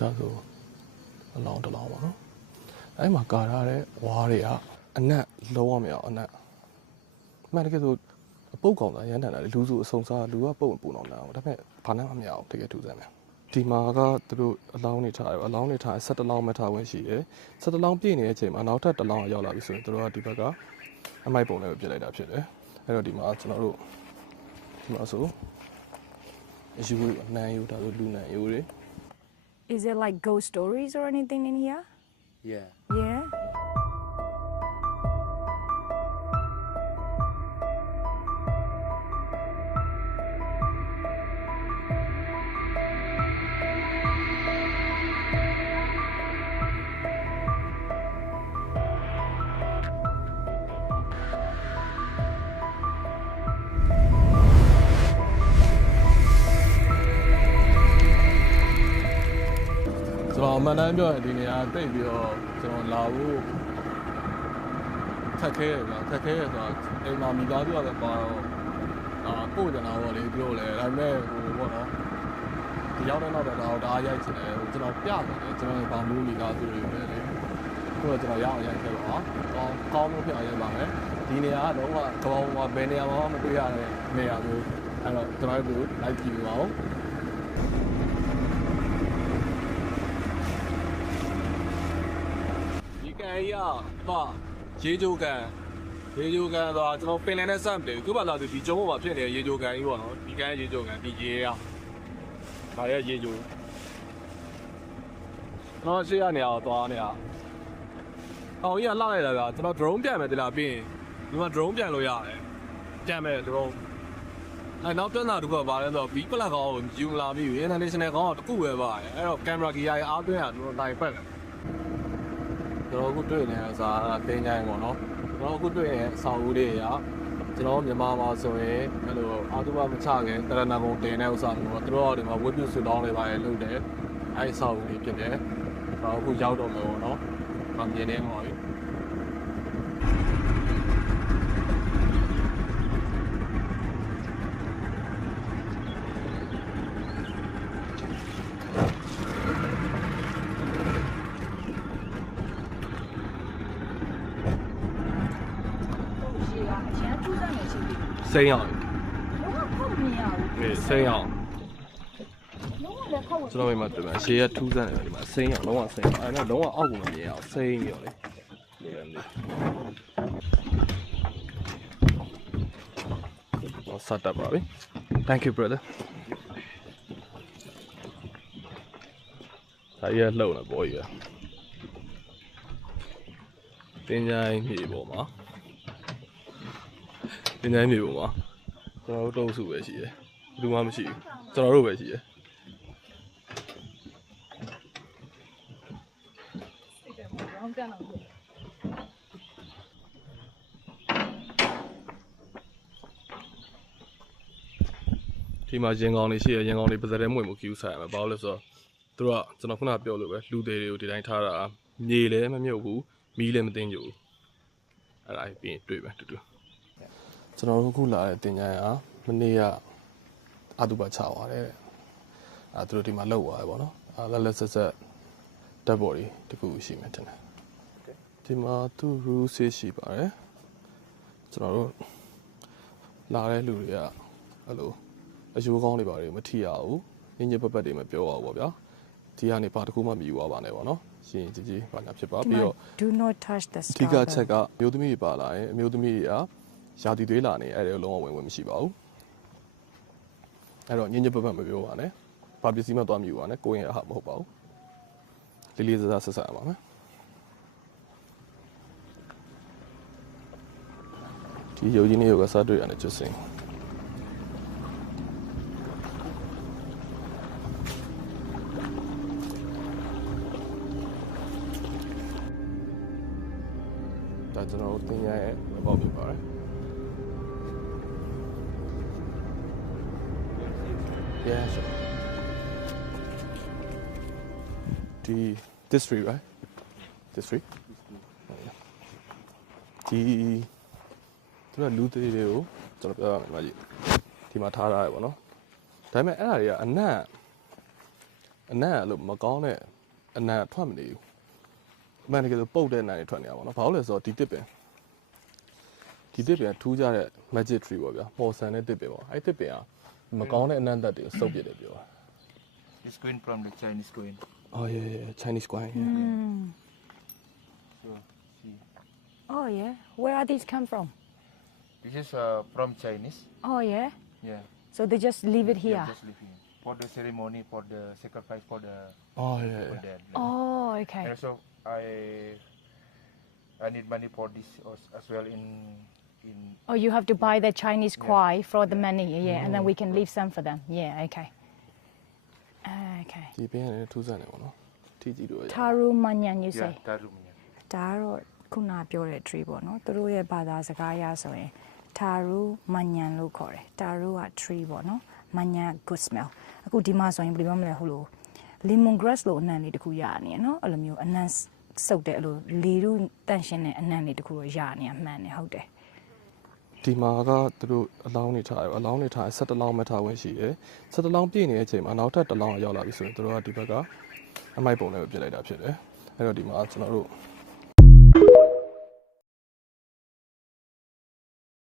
ဒါဆိုအလောင်းတစ်လောင်းပါနော်အဲ့မှာကာထားတဲ့ဝါးတွေကအနက်လုံးဝမရအောင်အနက်မှန်တကယ်ဆိုအပုတ်ကောင်တာရမ်းတန်တာလူစုအစုံစားလူကပုတ်ပူအောင်လာအောင်ဒါပေမဲ့ဘာမှမရအောင်တကယ်ထူးဆန်းတယ်ဒီမှာကသူတို့အလောင်းနေထားတယ်အလောင်းနေထား17လောင်းမထားဝင်ရှိတယ်17လောင်းပြည့်နေတဲ့အချိန်မှာနောက်ထပ်1လောင်းရောက်လာပြီဆိုရင်သူတို့ကဒီဘက်ကအမိုက်ပုံလေးကိုပြစ်လိုက်တာဖြစ်တယ်အဲ့တော့ဒီမှာကျွန်တော်တို့ဒီမှာဆိုအယူအနှံယူဒါဆိုလူနှံယူတွေ Is it like ghost stories or anything in here? Yeah. Yeah.ကျွန်တော်အမှန်တမ်းပြောရင်ဒီနေရာတိတ်ပြီးတော့ကျွန်တော်လာဖို့ခက်ခဲရဗျာခက်ခဲရဆိုတော့အိမ်မှာမိသားစုကပဲပါတော့ပို့ကြတာပေါ့လေပြောလဲဒါပေမဲ့ဟိုပေါ့နော်ဒီရောက်တဲ့နောက်တော့ဒါအားရိုက်ချင်တယ်ကျွန်တော်ပြတယ်ကျွန်တော်ဘာမျိုးမိသားစုတွေပဲလေဆိုတော့ကျွန်တော်ရအောင်ရိုက်ခဲ့ပါကောင်းလို့ပြရိုက်ပါမယ်ဒီနေရာကတော့ကဘောင်းမှာဘယ်နေရာမှာမတွေ့ရတဲ့နေရာမျိုးအဲ့တော့ကျွန်တော်တို့လိုက်ကြည့်ပါဦးကန်ကြီးကတော့ရေချိုကန်တော့ကျွန်တော်ပင်လယ်နဲ့စမ်းတယ်သူ့ဘာသာသူဒီကျုံးပေါ်မှာဖြစ်နေတဲ့ရေချိုကန်ကြီးပေါ့နော်ဒီကန်ရေချိုကန်ဒီရေရဒါရဲ့ရေချိုတော့ရှေ့ကနေအောင်သွားနေအောင်ကြီးကလှလိုက်တာဗျာကျွန်တော် drone ပြန်မယ်တလားပြီးရင်ဒီမှာ drone ပြန်လို့ရတယ်ပြန်မယ် drone အဲ့နောက်ပြန်လာတော့ဘာလဲဆိုတော့ B ပလက်ကောင်ကိုယူလာပြီး international ကောင်ကတခုပဲပါတယ်အဲ့တော့ camera gear ရအားသွင်းရတော့တိုင်ပတ်တယ်ကျွန်တော်အခုတွေ့နေရတာတင်းချိုင်းပေါ့နော်ကျွန်တော်အခုတွေ့နေတဲ့အဆောင်ဦးလေးရာကျွန်တော်မြန်မာမှာဆိုရင်အဲ့လိုအာတုဘမချခင်တရဏဂုံတင်တဲ့ဥစ္စာမျိုးသူတို့ကဒီမှာဝတ်ပြုစုတောင်းလေးပါတယ်လုပ်တယ်အဲ့အဆောင်ဦးလေးဖြစ်တယ်ကျွန်တော်အခုရောက်တော့မယ်ပေါ့နော်မမြင်နေမှာပြီစိမ်းအောင်စိမ်းအောင်ကျွန်တော်မိမတွေ့မှာရှေ့ကထူးဆန်းတယ်ဒီမှာစိမ်းအောင်လုံးဝစိမ်းအောင်အဲ့ဒါလုံးဝအောက်ကိုမမြင်အောင်စိမ်းရောလေလိုရတယ်တော့ဆက်တပ်ပါပြီ Thank you brother ဒါရလှုပ်နေပေါ်ကြီးတင်းကြိုင်းမြေပေါ်မှာတင်းကြိုင်းမြေပေါ်မှာကျွန်တော်တို့တုံးစုပဲရှိတယ်ဘယ်သူမှမရှိဘူးကျွန်တော်တို့ပဲရှိတယ်ဒီမှာရင်ကောင်လေးရှိရရင်ကောင်လေးပါဇက်ထဲမွေမှု queue ဆိုင်ရမှာဘာလို့လဲဆိုတော့သူတို့ကကျွန်တော်ခုနပြောလို့ပဲလူသေးတွေကိုဒီတိုင်းထားတာမြေလည်းမမြုပ်ဘူးမီးလည်းမသိမ်းကြဘူးအဲ့ဒါပြီးရင်တွေ့မယ်တူတူကျွန်တော်တို့ခုလာတဲ့တင်ကြရမနေ့ကအတုပချသွားတယ်အဲ့သူတို့ဒီမှာလောက်သွားတယ်ပေါ့နော်လက်လက်ဆက်ဆက်တက်ဘော်တွေတခုရှိမှတင်တယ်ဒီမှာသူ rule ရှိပါတယ်ကျွန်တော်တို့လာတဲ့လူတွေကအဲ့လိုအယူကောင်းတွေပါတွေမထီရဘူးညညပတ်ပတ်တွေမပြောရဘူးပေါ့ဗျာဒီကနေဘာတစ်ခုမှမယူသွားပါနဲ့ပေါ့နော်ရှင်ကြီးဘာညာဖြစ်ပါပြီးတော့ Do not touch the star. ဒီကချက်ကအမျိုးသမီးတွေပါလာရင်အမျိုးသမီးတွေကရာသီသွေးလာနေအဲ့ဒါလုံးဝဝင်မရှိပါဘူးအဲ့တော့ညညပတ်ပတ်မပြောပါနဲ့ဘာပစ္စည်းမှသွားမယူပါနဲ့ကိုရင်အဟာမဟုတ်ပါဘူးလေးလေးစားစားဆက်ဆက်ရပါမယ်ဒီရုပ်ကြီးလေးကိုစားတွေ့ရတယ်ကျွတ်စင်ဒါကျွန်တော်တင်ရရဲ့ဘောက်ပြပါတယ်Yeah, sure. This tree, right? This tree? Theလူသေးတွေကိုကျွန်တော်ပြောရမယ်မကြီးဒီမှာထားထားရပါတော့ဒါပေမဲ့အဲ့ဒါတွေက အနံ့ကလို့မကောင်းတဲ့အနံ့ထွက်မနေဘူးအမှန်တကယ်ဆိုပုတ်တဲ့အနံ့တွေထွက်နေရပါတော့ဘာလို့လဲဆိုတော့ဒီတစ်ပင်ထူးကြတဲ့ magic tree ပေါ့ဗျာပေါ်ဆန်တဲ့တစ်ပင်ပေါ့အဲ့တစ်ပင်ကမကောင်းတဲ့အနံ့သက်တွေကိုစုပ်ပစ်တယ်ပြောတာ It's going from the Chinese coin. Oh yeah Chinese coin yeah. So see, Oh yeah. Where are these come from? this is from Chinese. Oh yeah. Yeah. So they just leave it Yeah, here. just leave here for the ceremony, for the sacrifice, for the Oh yeah for that. Oh And okay. also I need money for this as well in. Oh, you have to buy the Chinese kwai for the money, yeah, and then we can leave some for them. Yeah, okay. Okay. ဒီပင်ကလည်းထူးဆန်းတယ်ပေါ့နော်ထီကြည့်လို့ရ Taru manyan you Yeah, say. Tarumnya. ဒါကတော့ခုနပြောတဲ့ tree ပေါ့နော်သူတို့ရဲ့ဘာသာစကားအရဆိုရင် Taru manyan လို့ခေါ်တယ် Taru က tree ပေါ့နော် Manyan good smell အခုဒီမှာဆိုရင်ဘယ်လိုပြောမလဲဟိုလို lemon grass လို့အနံ့လေးတစ်ခုရနေရနော်အဲ့လိုမျိုးအနံ့စုပ်တဲ့အဲ့လိုလေရုတန့်ရှင်းတဲ့အနံ့လေးတစ်ခုတော့ရနေရမှန်တယ်ဟုတ်တယ် ဒီမှာကသူတို့အလောင်းနေထားတယ်အလောင်းနေထား17လောင်းမှထားဝင်ရှိတယ်17လောင်းပြည့်နေတဲ့အချိန်မှာနောက်ထပ်1လောင်းရောက်လာပြီဆိုရင်သူတို့ကဒီဘက်ကအမိုက်ပုံလေးကိုပြစ်လိုက်တာဖြစ်တယ်အဲ့တော့ဒီမှာကျွန်တော်တို့